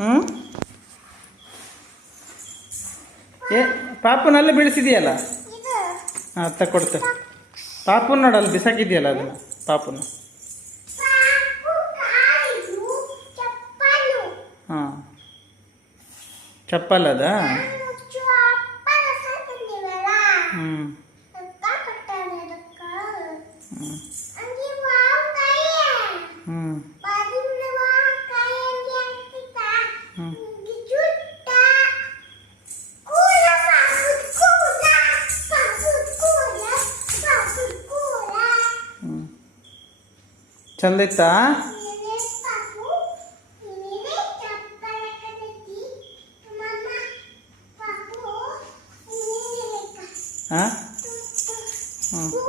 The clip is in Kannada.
ಹ್ಞೂ ಏ ಪಾಪುನಲ್ಲಿ ಬಿಡಿಸಿದೆಯಲ್ಲ. ಹಾಂ ತಗೊಡ್ತೆ. ಪಾಪುನ ನೋಡಲ್ಲಿ ಬಿಸಾಕಿದೆಯಲ್ಲ ಅದನ್ನು ಪಾಪುನ. ಹಾಂ ಚಪ್ಪಲ್ ಅದ. ಹ್ಞೂ ಹ್ಞೂ ಹ್ಞೂ ಹ್ಞೂ ಚಂದ ಇತ್ತಾ? ಹಾಂ ಹ್ಞೂ